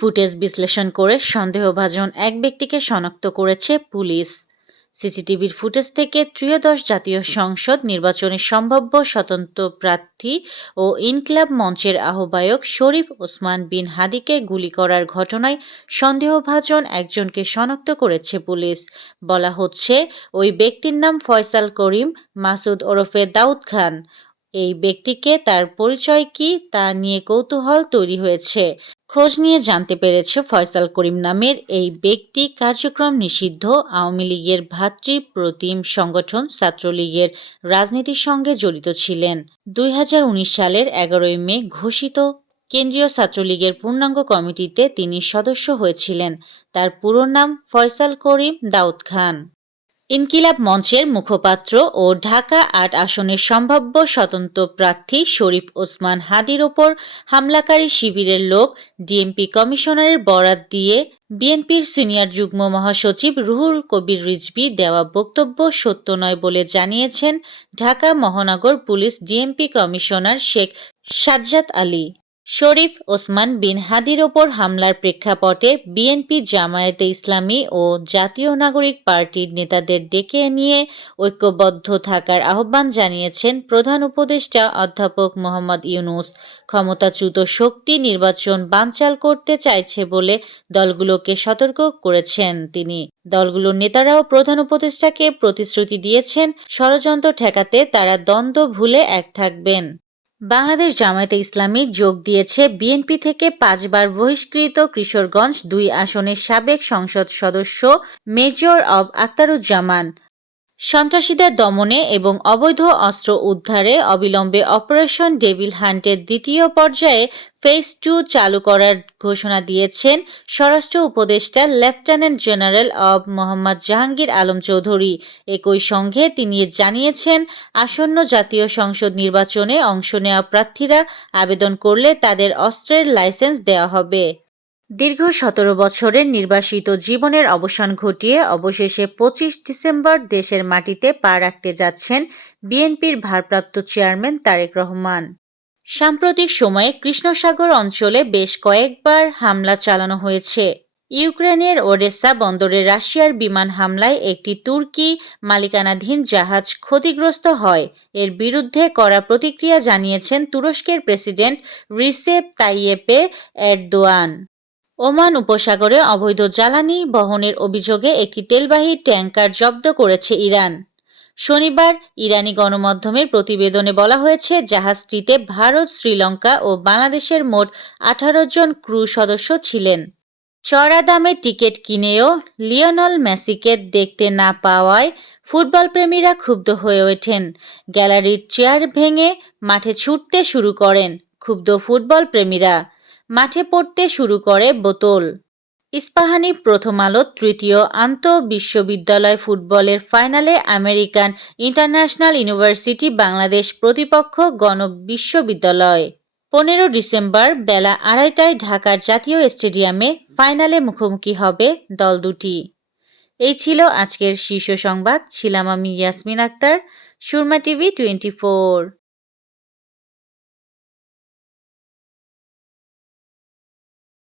Footage বিশ্লেষণ করে সন্দেহভাজন এক ব্যক্তিকে শনাক্ত করেছে পুলিশ। সিসিটিভির ফুটেজ থেকে ত্রয়োদশ জাতীয় সংসদ নির্বাচনে সম্ভাব্য স্বতন্ত্র প্রার্থী ও ইনকিলাব মঞ্চের আহ্বায়ক শরীফ ওসমান বিন হাদিকে গুলি করার ঘটনায় সন্দেহভাজন একজনকে শনাক্ত করেছে পুলিশ। বলা হচ্ছে, ওই ব্যক্তির নাম ফয়সাল করিম মাসুদ ওরফে দাউদ খান। এই ব্যক্তিকে তার পরিচয় কি তা নিয়ে কৌতূহল তৈরি হয়েছে। খোঁজ নিয়ে জানতে পেরেছে, ফয়সাল করিম নামের এই ব্যক্তি কার্যক্রম নিষিদ্ধ আওয়ামী লীগের ভাতৃপ্রতিম সংগঠন ছাত্রলীগের রাজনীতির সঙ্গে জড়িত ছিলেন। 2019 সালের 11 মে ঘোষিত কেন্দ্রীয় ছাত্রলীগের পূর্ণাঙ্গ কমিটিতে তিনি সদস্য হয়েছিলেন। তার পুরো নাম ফয়সাল করিম দাউদ খান। ইনকিলাব মঞ্চের মুখপাত্র ও ঢাকা ৮ আসনের সম্ভাব্য স্বতন্ত্র প্রার্থী শরীফ ওসমান হাদির ওপর হামলাকারী শিবিরের লোক ডিএমপি কমিশনারের বরাত দিয়ে বিএনপির সিনিয়র যুগ্ম মহাসচিব রুহুল কবির রিজভী দেওয়া বক্তব্য সত্য নয় বলে জানিয়েছেন ঢাকা মহানগর police DMP commissioner Sheikh Sajjad Ali. Sharif Osman bin হাদির ওপর হামলার প্রেক্ষাপটে বিএনপি, জামায়াতে ইসলামী ও জাতীয় নাগরিক পার্টির নেতাদের ডেকে নিয়ে ঐক্যবদ্ধ থাকার আহ্বান জানিয়েছেন প্রধান উপদেষ্টা অধ্যাপক মোহাম্মদ ইউনূস। ক্ষমতাচ্যুত শক্তি নির্বাচন বানচাল করতে চাইছে বলে দলগুলোকে সতর্ক করেছেন তিনি। দলগুলোর নেতারাও প্রধান উপদেষ্টাকে প্রতিশ্রুতি দিয়েছেন, ষড়যন্ত্র ঠেকাতে তারা দ্বন্দ্ব ভুলে এক থাকবেন। বাংলাদেশ জামায়াতে ইসলামী যোগ দিয়েছে বিএনপি থেকে 5 বার বহিষ্কৃত কিশোরগঞ্জ 2 আসনের সাবেক সংসদ সদস্য মেজর অব আখতারুজ্জামান। সন্ত্রাসীদের দমনে এবং অবৈধ অস্ত্র উদ্ধারে অবিলম্বে অপারেশন ডেভিল হান্টের দ্বিতীয় পর্যায়ে ফেজ 2 চালু করার ঘোষণা দিয়েছেন স্বরাষ্ট্র উপদেষ্টা lieutenant general of Mohammad Jahangir Alam Chowdhury. একই সঙ্গে তিনি জানিয়েছেন, আসন্ন জাতীয় সংসদ নির্বাচনে অংশ নেওয়া প্রার্থীরা আবেদন করলে তাদের অস্ত্রের লাইসেন্স দেওয়া হবে। দীর্ঘ 17 বছরের নির্বাসিত জীবনের অবসান ঘটিয়ে অবশেষে 25 ডিসেম্বর দেশের মাটিতে পা রাখতে যাচ্ছেন বিএনপির ভারপ্রাপ্ত চেয়ারম্যান তারেক রহমান। সাম্প্রতিক সময়ে কৃষ্ণসাগর অঞ্চলে বেশ কয়েকবার হামলা চালানো হয়েছে। ইউক্রেনের ওডেসা বন্দরে রাশিয়ার বিমান হামলায় একটি তুর্কি মালিকানাধীন জাহাজ ক্ষতিগ্রস্ত হয়। এর বিরুদ্ধে কড়া প্রতিক্রিয়া জানিয়েছেন তুরস্কের president Recep Tayyip Erdogan. Oman উপসাগরে অবৈধ জ্বালানি বহনের অভিযোগে একটি তেলবাহী ট্যাংকার জব্দ করেছে ইরান। শনিবার ইরানি গণমাধ্যমের প্রতিবেদনে বলা হয়েছে, জাহাজটিতে ভারত, শ্রীলঙ্কা ও বাংলাদেশের মোট 18 জন ক্রু সদস্য ছিলেন। চড়া দামে টিকিট কিনেও লিওনেল মেসিকে দেখতে না পাওয়ায় ফুটবলপ্রেমীরা ক্ষুব্ধ হয়ে ওঠেন। গ্যালারির চেয়ার ভেঙে মাঠে ছুটতে শুরু করেন ক্ষুব্ধ ফুটবলপ্রেমীরা। মাঠে পড়তে শুরু করে বোতল। ইস্পাহানি প্রথম আলো তৃতীয় আন্তঃবিশ্ববিদ্যালয় ফুটবলের ফাইনালে আমেরিকান ইন্টারন্যাশনাল ইউনিভার্সিটি বাংলাদেশ প্রতিপক্ষ গণবিশ্ববিদ্যালয়। 15 ডিসেম্বর বেলা 2:30টায় ঢাকার জাতীয় স্টেডিয়ামে ফাইনালে মুখোমুখি হবে দল দুটি। এই ছিল আজকের শীর্ষ সংবাদ। ছিলাম আমি ইয়াসমিন আক্তার, সুরমা টিভি 24।